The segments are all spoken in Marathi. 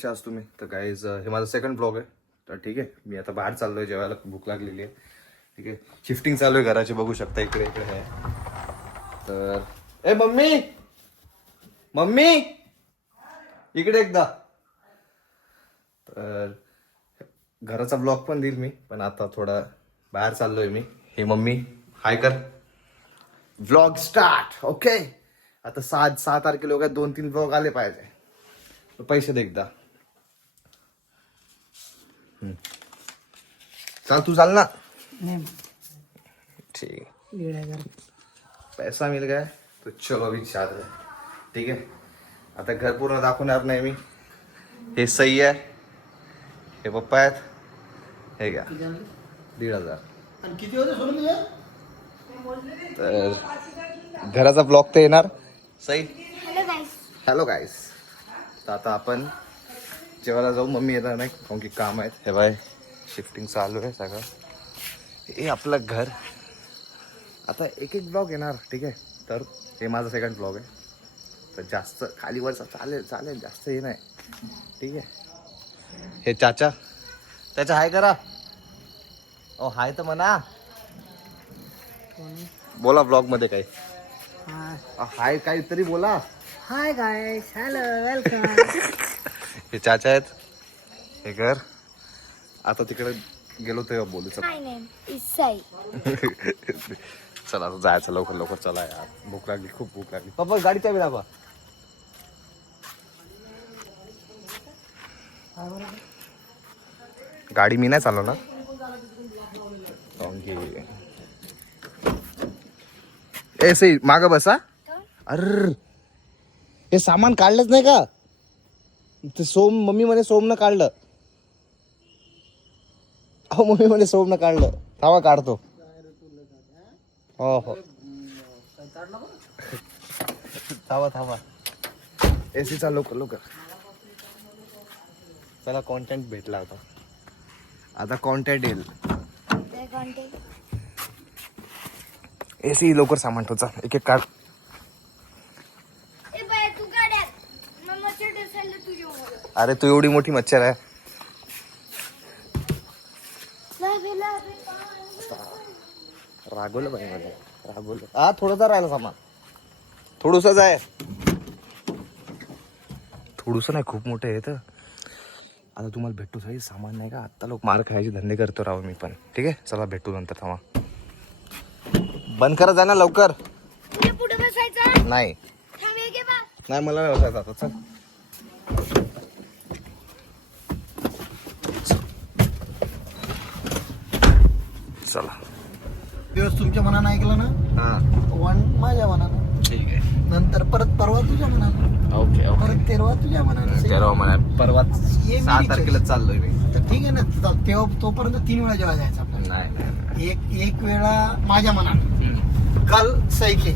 कसे आहात तुम्ही? तर गाईज हे माझा सेकंड ब्लॉग आहे. तर ठीक आहे, मी आता बाहेर चाललोय जेवायला, भूक लागलेली आहे. ठीक आहे, शिफ्टिंग चालू आहे घराची, बघू शकता इकडे इकडे आहे. तर ए मम्मी, मम्मी इकडे एकदा. तर घराचा ब्लॉग पण देईल मी, पण आता थोडा बाहेर चाललोय मी. हे मम्मी हाय कर. Vlog start. ओके, आता 6 तारखेला वगैरे 2-3 ब्लॉग आले पाहिजे. पैसे दे एकदा. चल तू चाल ना. ठीक, पैसा मिल गया तो चलो अभी चाल रहे. ठीक आहे, आता घर पूर्ण दाखवणार नाही मी. हे सही आहे, हे पप्पा आहेत, हे घ्या 1,500. किती होते सोडून तुझ्या? तर घराचा ब्लॉग तर येणार. सही. हॅलो गाईस. तर आता आपण जेवायला जाऊ. मम्मी येणार नाही कारण की काम आहेत. हे बाय शिफ्टिंग चालू आहे सगळं. हे आपलं घर. आता एक ब्लॉग येणार. ठीक आहे, तर हे माझा सेकंड ब्लॉग आहे. तर जास्त खाली वरचा चालेल चालेल, जास्त हे नाही. ठीक आहे, हे चाचा त्याचा हाय करा. ओ हाय तर म्हणा. बोला ब्लॉग मध्ये काही हाय काहीतरी बोला. Hi guys, hello, welcome. हे चाचा आहेत, हे घर. आता तिकडे गेलो तेव्हा बोलू. चला चला आता जायचं लवकर लवकर. चला यार, भूक लागली, खूप भूक लागली. पप्पा गाडी चाबी दाखवा. गाडी मी नाही चालवणार. ए माग बसा. अरे हे सामान काढलंच नाही का? ते मम्मी म्हणे सोमनं काढलं. अहो मम्मी म्हणे सोमनं काढलं. थांबा काढतो. हो हो, थांबा. एसीचा लवकर लवकर. चला, कॉन्टेंट भेटला होता. आता कॉन्टेंट येईल. एसी लवकर सामान ठेवचा. एक एक काढ. अरे तू एवढी मोठी मच्छर आहे. रागवलं पाहिजे मला, रागवलं. हा थोडंसं राहिलं सामान, थोडंसंच आहे. थोडंसं नाही, खूप मोठं आहे. तर आता तुम्हाला भेटतो सही सामान नाही का. आत्ता लोक मार खायचे धंदे करतो राहू मी पण. ठीक आहे, चला भेटू नंतर. थांबा, बंद करा जा ना लवकर. नाही नाही, मला नाही बसायचं आता. चल चला. दिवस तुमच्या मनानं ऐकलं ना. हा वन माझ्या मनानं. ठीक आहे. नंतर परत परवा तुझ्या मनानं. Okay okay. परत तेरवा तुझ्या मनानं. तेरवा म्हणा. परवा ये 6 तारखेला चाललोय मी. तर ठीक आहे ना. तेव्हा तोपर्यंत 3 वेळा जेव्हा जायचं आपल्याला. नाही एक वेळा माझ्या मनानं. कल सही के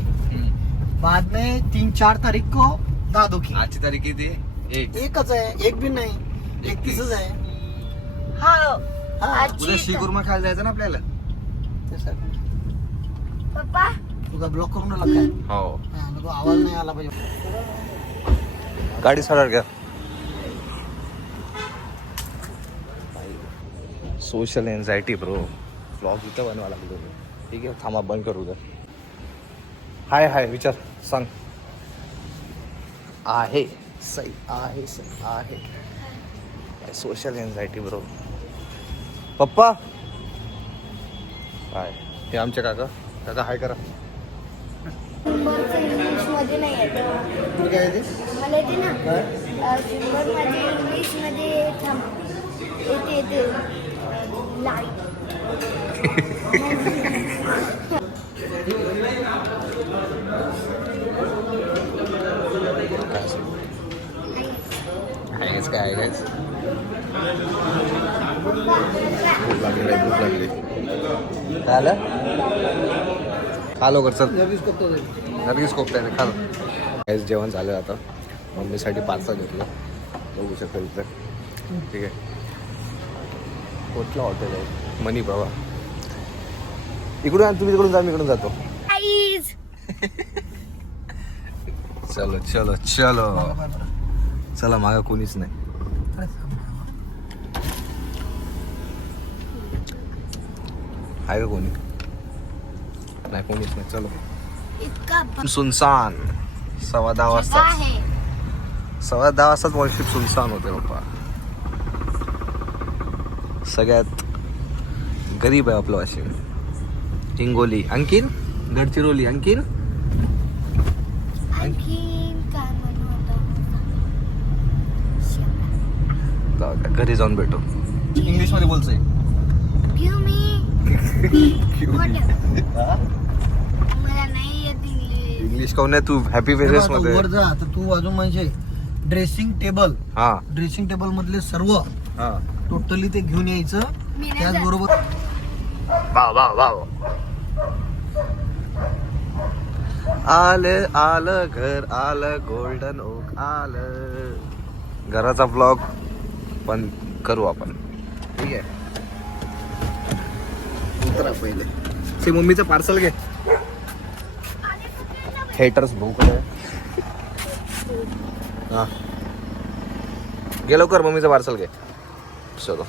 बाद में 3-4 तारीख को दादू की. आजची तारीख किती? एकच आहे, एक भी नाही, 31च आहे. हा उद्या शीकुर्मा खायला जायचं ना आपल्याला. पप्पा तुझा ब्लॉक करून आला काय? हो. हा, नको आवाज नाही आला पाहिजे. गाडी सरळ घ्या. Social anxiety bro. ब्लॉग इथं बनवा लागलो. ठीक आहे, थांबा बंद करू द्या. हाय विचार सांग. आहे सही आहे. Social anxiety bro. पप्पा हाय. हे आमचे काका हाय करा. इंग्लिश मध्ये नाही येत. तुला काय येते? मला येते ना. सिंबल मध्ये इंग्लिश मध्ये येते लाईट. काय भूक लागली. काय आलं? खा लवकर चल. नर्गिस कोपता खा. काहीच जेवण झालं. आता मम्मीसाठी पार्सल घेतलं, बघू शकता इथं. ठीक आहे, कुठलं हॉटेल आहे? मनी बाबा. इकडून तुम्ही तिकडून जा, मी इकडून जातो. चलो चलो चलो. चला, मागं कोणीच नाही. आहे का कोणी? नाही, कोणीच नाही. चलो. इतका सुनसान. 10:15 वाजता. आहे 10:15 वाजताच वॉलशिप सुनसान होते बाप्पा. सगळ्यात गरीब आहे आपलं वाशिम. हिंगोली अंकिन, गडचिरोली अंकिन. आणखीन काय म्हणू आता? जाऊ द्या, घरी जाऊन भेटू. इंग्लिश मध्ये बोलतोय. Give me. मला नाही येत इंग्लिश. इंग्लिश काऊन नाही? तू हॅपी फेजेस मध्ये. वर जा तर तू अजून म्हणजे ड्रेसिंग टेबल, हा ड्रेसिंग टेबल मधले सर्व हा. टोटली ते घेऊन यायचं. मी नाही त्याचबरोबर वा वा वा. आलं आलं घर आलं, गोल्डन ओक आलं. घराचा ब्लॉग पण करू आपण, ठीक आहे. उतरा पहिले. ते मम्मीचं पार्सल घे. हेटर्स भूक आहे. हा घे लवकर, मम्मीचं पार्सल घे. चलो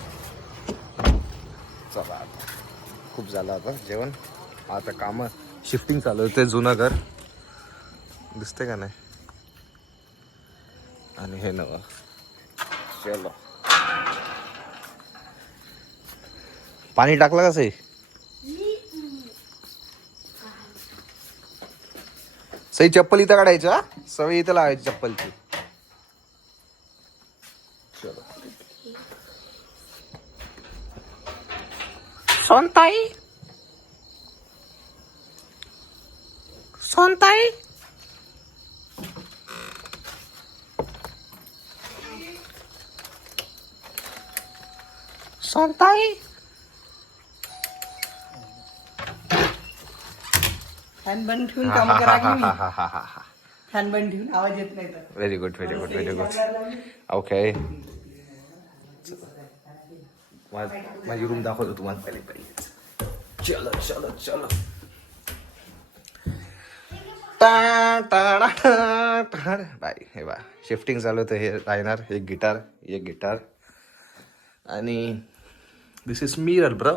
चला. आता खूप झालं आता जेवण. आता कामं शिफ्टिंग चालू आहे. ते जुनं घर दिसते का नाही, आणि हे नवं. चलो. पाणी टाकलं का सई? सई चप्पल इथं काढायची. हा सवय इथं लावायची चप्पलची. चलो. सोनताई, सोनताई. सोनताई. फॅन बंद ठेवून काम करा की मी. फॅन बंद ठेवून आवाज येत नाही तर. Very good, very good, very good. Okay. माझी रूम दाखवतो तुम्हाला पहिले पहिले. चलो चलो चलो. बाय. हे बा शिफ्टिंग चालू होतं. हे राहणार एक गिटार आणि this is mirror bro.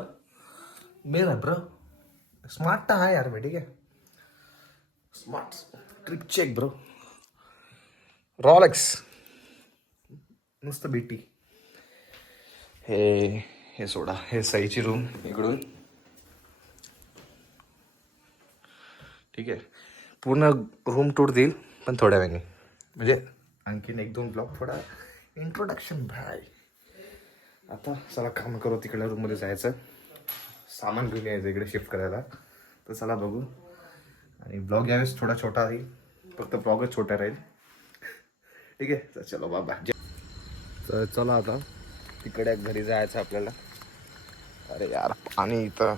Smart तर आहे यार मी, ठीक आहे. Smart trip check bro. Rolex नुसतं बीटी. हे सोडा. हे सईची रूम इकडून, ठीक आहे. पूर्ण रूम टूर देईल पण थोड्या वेळाने, म्हणजे आणखीन 1-2 ब्लॉग थोडा इंट्रोडक्शन भाई. आता चला काम करू. तिकडल्या रूममध्ये जायचं, सामान घेऊन यायचं इकडे शिफ्ट करायला. तर चला बघू. आणि ब्लॉग यावेळेस थोडा छोटा राहील, फक्त ब्लॉगच छोटा राहील, ठीक आहे. तर चलो बाबा. तर चला आता तिकडे घरी जायचं आपल्याला. अरे यार पाणी इथं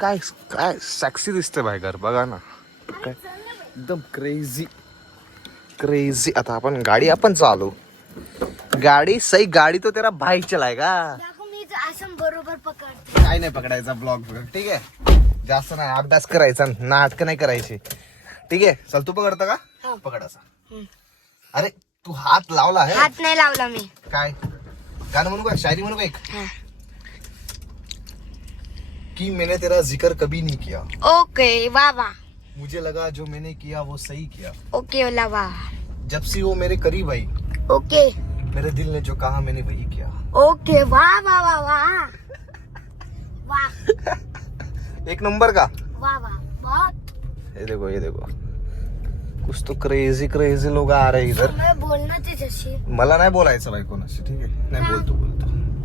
काय काय सॅक्सी दिसते भाई घर. बघा ना काय एकदम क्रेझी. आता आपण गाडी चालू. गाडी सही गाडी तो तेरा भाई चलाएगा. मी असं बरोबर पकडते. काय नाही पकडायचा ब्लॉग, ठीक आहे. जास्त नाही अभ्यास करायचा, नाटकं नाही करायची, ठीक आहे. चल तू पकडता का? पकड असा. अरे तू हात लावला आहे? हात नाही लावला मी. काय गाणं म्हणू का, शायरी म्हणू का एक? कि मैंने तेरा जिक्र कभी नहीं किया. ओके वाह वाह. मुझे लगा जो मैंने किया वो सही किया. ओके ओला वाह. जब से वो मेरे करीब आई, ओके मेरे दिल ने जो कहा मैंने वही किया. ओके वाह वाह वाह वाह वाह. एक नंबर का. वाह वाह बहुत. ये देखो कुछ तो क्रेझी लोग आ रहे इधर. मैं बोलना थी जशी. मला नाही बोलायचं बाई कोणाशी, ठीक आहे. नाही बोलतो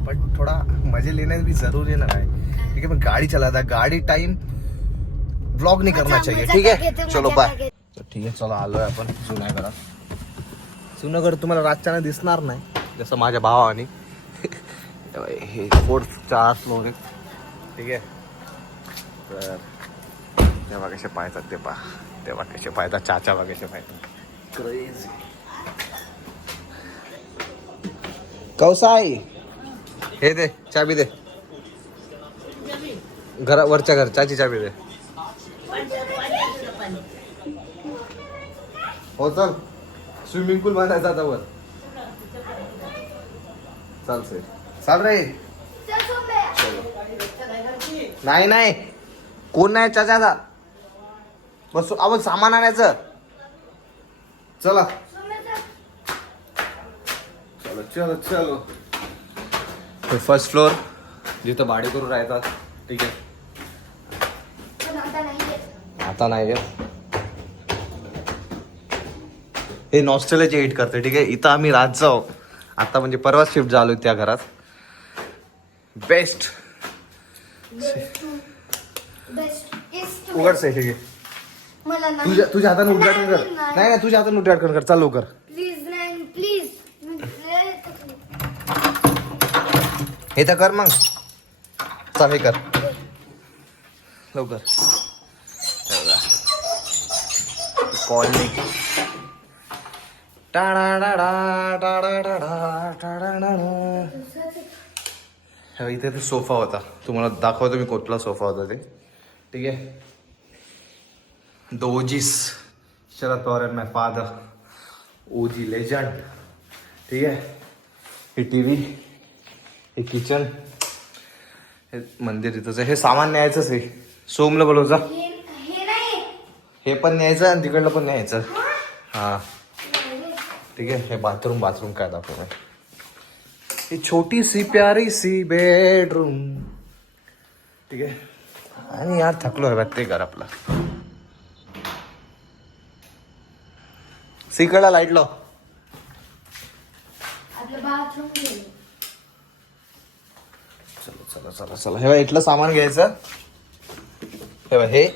पण थोडा मजे लेने भी जरूरी है ना भाई, ठीक है. पण गाड़ी चलाता, गाड़ी टाइम ब्लॉग नहीं करना चाहिए, ठीक है. चलो बाय. ठीक आहे चला आलोय आपण जुन्या घरात. जुनं घर तुम्हाला रातच्यानं दिसणार नाही, जसं माझ्या भावाने. हे 4th फ्लोअर आहे, ठीक आहे. तर तेव्हा कसे पाहतात ते पहा, तेव्हा कसे पाहतात चाचा बा कसे पाहतात. क्रेझी. कौसाई हे दे चाबी दे. वरच्या घरच्याची चाबी दे. हो चल स्विमिंग पूल बांधायचा आता वर. चल से चाल रे. नाही नाही कोण नाही चाचा बस आपण सामान आणायचं. चला चलो चलो चलो. फर्स्ट फ्लोअर जिथं भाडे करून राहतात. ठीक आहे आता नाही आहे. हे नॉस्टेलची हिट करते. ठीक आहे इथं आम्ही राहत जाऊ आता म्हणजे परवा शिफ्ट झालो त्या घरात. बेस्ट उघडच आहे. ठीक आहे मला तुझ्या हाताने उद्घाटन कर. नाही नाही तुझ्या हाताने उद्घाटन कर. चाल लवकर. प्लीज नाही प्लीज हे तर कर मग. चाल हे कर लवकर. कॉलनी इथे तो सोफा होता. तुम्हाला दाखवतो मी कुठला सोफा होता ते. ठीक आहे the OGs Sharad Pawar and my father ओजी लेजंड. ठीक आहे हे टीव्ही हे किचन हे मंदिर इथंच आहे. हे सामान न्यायचंच आहे. सोमला बोलवचा. हे नाही हे पण न्यायचं आणि तिकडलं पण न्यायचं. हा ठीक आहे. हे बाथरूम काय दाखवणार. ही छोटी सी प्यारी सी बेडरूम. ठीक आहे आणि यार थकलो आहे ते घर आपला. सीकडला लाईट लाव. आपलं बाथरूम चला चला चला चला. हे बघ इथलं सामान घ्यायचं. हे बघ हे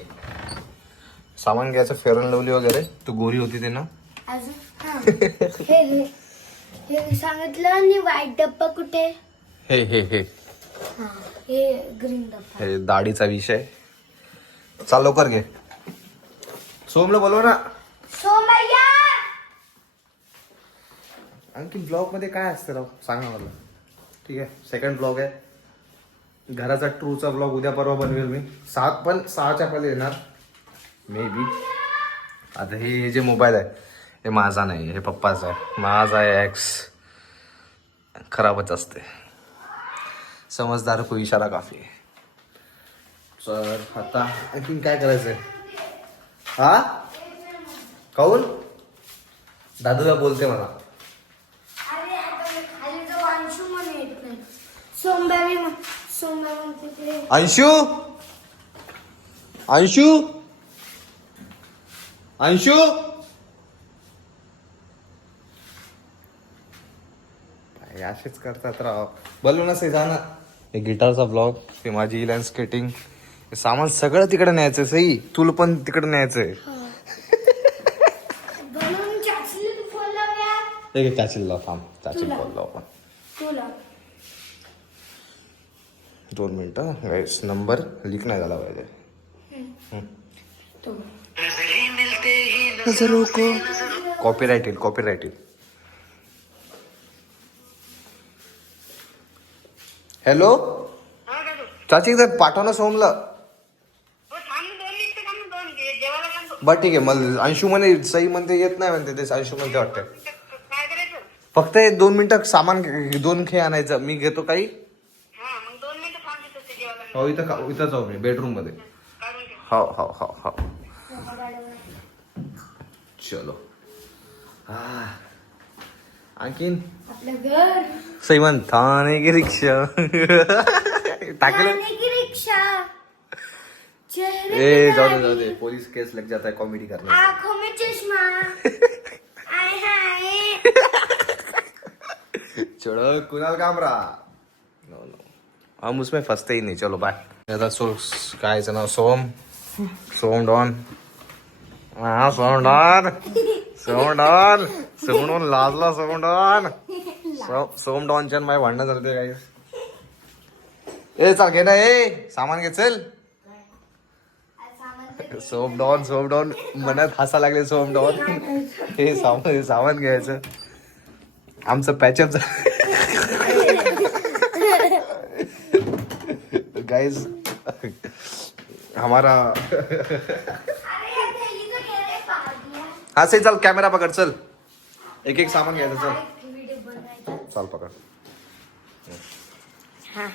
सामान घ्यायचं. फेअर अँड लवली वगैरे तू गोरी होती ते ना. अजून हा. हे हे सांगितलं आणि व्हाईट डब्बा कुठे. हे हे हे हा हे ग्रीन डब्बा. हे दाढीचा विषय. चाल लवकर घे. सोमला बोलव ना. सोमय्या आणखी ब्लॉग मध्ये काय असतं राव सांगा मला. ठीक आहे सेकंड ब्लॉग आहे. घराचा ट्रूचा ब्लॉग उद्या परवा बनवेल मी. 6च्या पहिले येणार मे बी. आता हे जे मोबाईल आहे हे माझा नाही हे पप्पाचा आहे. माझा आहे एक्स. खराबच असते. समजदार को इशारा काफी आहे. सर आता आणखीन काय करायचंय. हा काऊन दादूला बोलते मला. अरे आता खाली जो अंशू म्हणून येत नाही. सोमवारी तिकडे अंशू अंशू अंशू असेच करतात राव. बोलू ना से जाना. हे गिटारचा ब्लॉग हे माझी इलान स्केटिंग हे सामान सगळं तिकडे न्यायचंय. सई तुला पण तिकडे न्यायचंय. बनवून चाचणी फोन लावूया. हे चाचील लाव. थांब चाचील फोन लाव आपण. तुला 2 मिनिटं गाईस. नंबर लीक नाही झाला पाहिजे. कॉपीराइट येईल. हॅलो चाची एकदा पाठव ना सोमला. बर ठीक आहे. मला अंशू म्हणे सई म्हणते येत नाही म्हणते. ते अंशू म्हणते वाटतं. फक्त 2 मिनिटं सामान 2 खे आणायचं. मी घेतो काही. हो इथं जाऊ मी बेडरूम मध्ये. हो हो हो हो चलो. आणखीन आपलं घर सईमन थाने की रिक्षा टाकेल. जाने की रिक्षा चेहरे ए पे जाऊ दाढ़ी, दे पोलीस केस लग जाता है कॉमेडी करने. आंखों में चश्मा आय हाय. छोड़ो कुणाल कामरा. नो नो हम उसमें फंसते ही नहीं. चलो बाय. याचा काय नाव सोम डॉन. हा सोम डॉन लाजला. सोम डॉनच्या माझ्या भांडणं चालते काही. ए चाल घे ना. ए सामान घे चल. सोम डॉन मनात हसा लागले. सोम डॉन हे सामान घ्यायचं. आमचं पॅचअप गाइस हमारा. हा सही चल कॅमेरा पकड. चल एक सामान घ्यायचं. चल चाल पकड. हा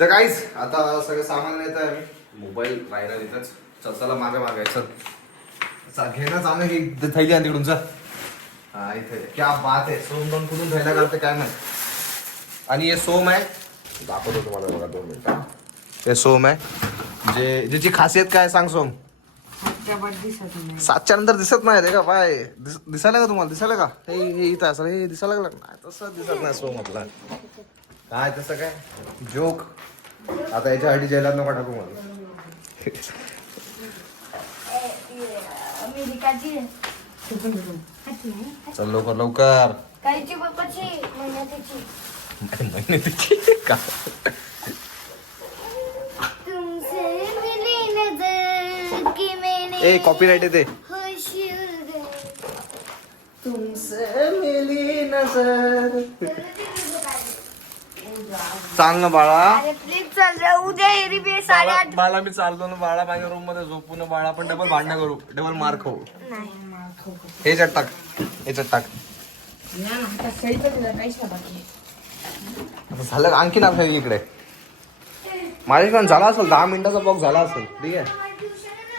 तर काहीच आता सगळं सामान येत आहे आम्ही मोबाईल राहिला इथंच चल चला मागे मागायचं घेणं चालू ही थैली आणि तिकडून चल हा इथे क्या बात आहे सोम दोन कुठून थैला घालते काय नाही आणि हे सोम आहे दाखवतो तुम्हाला बघा 2 मिनिटं हे सोम आहे जे ज्याची खासियत काय सांग सोम 7च्या नंतर दिसत नाही रे का बाय दिसायला का तुम्हाला दिसायला का हे इथं असं हे दिसायला लागलं नाही तसं दिसत नाही सोम आपला काय तसं काय जोक आता याच्यासाठी जेलात नको टाकू मला अमेरिकाची चल लवकर लवकर काहीची बापाची महिन्याची महिन्याची का तुमसे मिली नजर की मैंने ए कॉपीराइट येते होश उड़ गए. तुमसे मिली नजर सांग ना बाळा अरे प्लीज चल रे उद्या एरी बे 8:30 बाळा मी चालतो ना बाळा माझ्या रूम मध्ये झोपू ना बाळा पण डबल भांडणं करू डबल मार खाऊ हे चट टाक हे चट टाक आता झालं का? आणखी ना इकडे माझ्याकडे झाला असेल 10 मिनिटाचा ब्लॉग झाला असेल ठीक आहे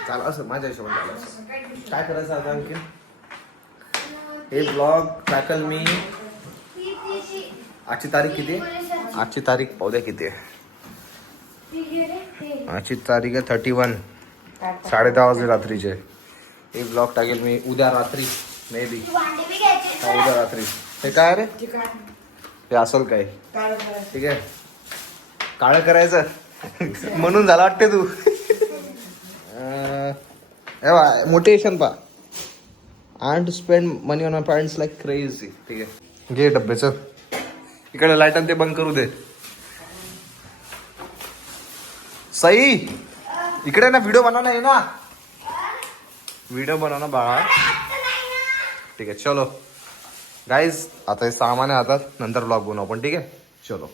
झाला असेल माझ्या हिशोबाने झाला असेल काय करायचं आता आणखी हे ब्लॉग टाकल मी आजची तारीख किती आजची तारीख पाहू द्या किती आहे आजची तारीख आहे 31 10:30 वाजले रात्रीचे हे ब्लॉग टाकेल मी उद्या रात्री मे बी उद्या रात्री हे काय रे हे असेल काय ठीक आहे काळं करायचं म्हणून झालं वाटते तू मोटिवेशन पा I to spend money on my parents like crazy ठीक आहे घे डब्बेचं इकडे लाईट ते बंद करू दे सई इकडे ना व्हिडिओ बनवणं आहे ना व्हिडिओ बनवणं बाळा ठीक आहे चलो गाईज आता हे सामान आहे हातात नंतर ब्लॉग बनवू आपण ठीक आहे चलो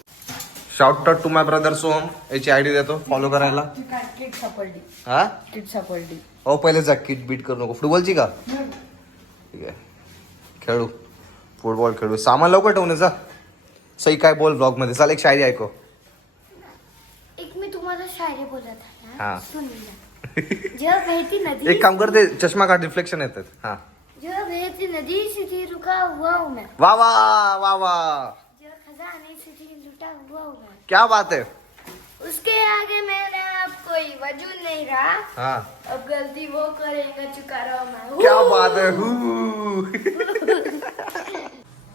shout out to my brother Soham याची आयडी देतो फॉलो करायला किट सापडली हा किट सापडली हो पहिले जा किट बीट करू नको फुटबॉलची का ठीक आहे खेळू फुटबॉल खेळू सामान लवकर ठेवून जा सई काय बोल ब्लॉग मध्ये चाल एक शायरी ऐको एक मी तुम्हाला शायरी बोलत आहे हा. ना सुन जब बहती नदी एक काम करते चष्मा काढ रिफ्लेक्शन येतात हा जब बहती नदी से थी रुका हुआ हूँ मैं वा वा वा वा जो खजाने से थी लुटा हुआ हूँ मैं क्या बात है उसके आगे मेरा अब कोई वजूद नहीं रहा हाँ अब गलती वो करेगा चुका रहा मैं क्या बात है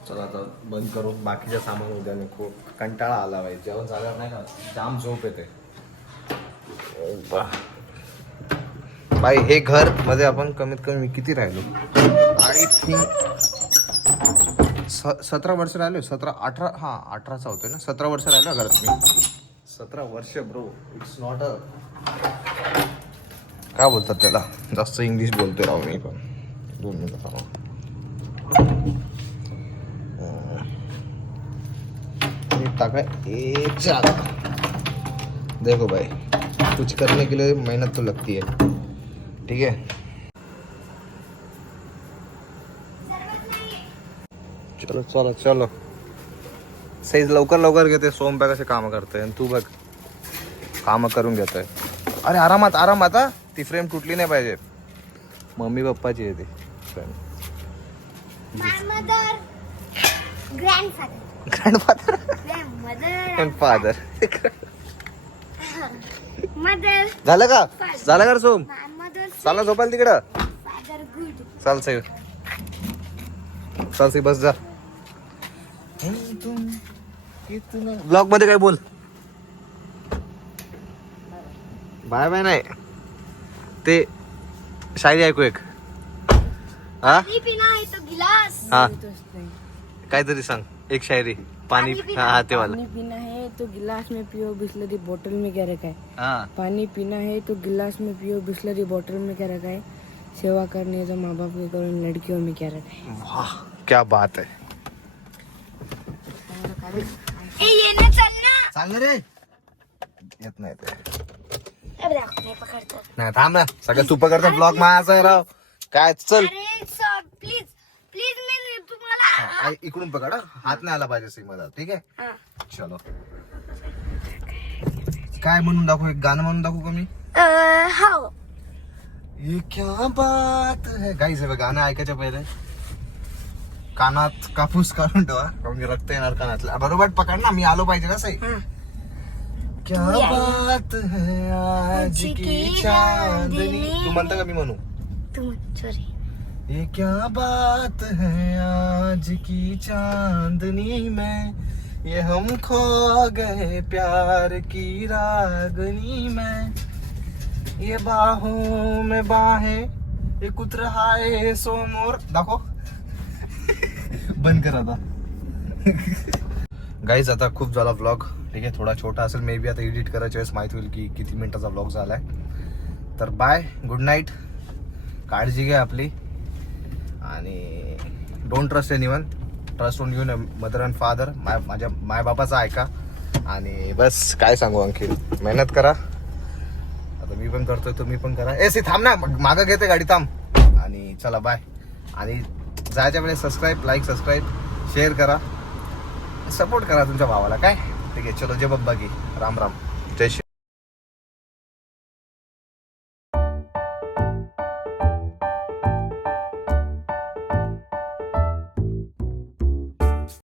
चला आता बंद करू बाकीच्या सामान उद्या नको कंटाळा आला पाहिजे जेवण झाल्यावर नाही का जाम झोप येते बाई हे घर मध्ये आपण कमीत कमी किती राहिलो आय थिंक 17 वर्ष राहिलो 18 हा 18चा होतोय ना 17 वर्ष राहिलो घरात मी 17 वर्ष ब्रो इट्स नॉट अ काय बोलतात त्याला जास्त इंग्लिश बोलतोय राव मी पण 2 मिनिटं थांबा टाका एक चार देखो भाई कुछ करने के लिए मेहनत तो लगती है ठीक है चलो चलो चलो सही लवकर लवकर घेते सोम पे कसे काम करते आणि तू बघ काम करून घेतोय अरे आरामात आरामात हा ती फ्रेम तुटली नाही पाहिजे मम्मी पप्पाची आहे ती फ्रेम ग्रँडफादर फादर मदर झालं का झालं का रे सोम मदर चाल ना झोपायला तिकडं फादर गुड चाल सई चाल सई बस जा ब्लॉग मध्ये काय बोल बाय बाय नाही ते शायरी ऐकू एक हा पानी पीना है तो गिलास हा काहीतरी सांग एक शायरी पाणी हा ते वाला पानी पीना है तो गिलास में पियो बिस्लरी बोतल में क्या रखा है हा पानी पीना है तो गिलास में पियो बिस्लरी बोतल में क्या रखा है सेवा करने तो माँ बाप के करो लड़कियों में क्या रखा है वाह क्या बात है ए ये ना चलना चाल रे येत नाही ते अब देखो नहीं पकड़ता नाही थांब ना सगळं तू पकडतो ब्लॉग माझा आहे राव काय चल अरे सर प्लीज प्लीज मैं तुम्हाला इकडून पकड हा. हात नाही आला पाहिजे सीमा, ठीक आहे. हा. चलो काय म्हणून दाखवू, एक गाणं म्हणून दाखवू का मी? हो. ये क्या बात है गाईस, हे गाणं ऐकायच्या पहिले कानात कापूस काढून ठेवा, कारण की रक्त येणार कानातलं. बरोबर पकड ना, मी आलो पाहिजे ना सही. हा. क्या बात है आज की चांदनी. तू म्हणता का मी म्हणू? सॉरी. ये क्या बात है आज की चांदनी में, ये हम खो गए प्यार की रागनी में, ये बाहों में बाहें ये कुछ रहा है सोमोर. दाखव बंद कर आता. गाईज आता खूप झाला व्लॉग, ठीक आहे. थोडा छोटा असेल मे बी, आता एडिट करायच्या वेळेस माहिती होईल की किती मिनिटाचा व्लॉग झालाय. तर बाय, गुड नाईट, काळजी घ्या आपली, आणि don't trust anyone, trust on you mother and father. माझ्या मायबापाचा ऐका, आणि बस काय सांगू आणखी, मेहनत करा. आता मी पण करतोय, तुम्ही पण करा. ए सी थांब ना, मागं घेते गाडी, थांब. आणि चला बाय. आणि जायच्या वेळेस सबस्क्राईब, लाईक, सबस्क्राईब, शेअर करा, सपोर्ट करा तुमच्या भावाला. काय ठीक आहे, चलो जय बब्बा की, राम राम.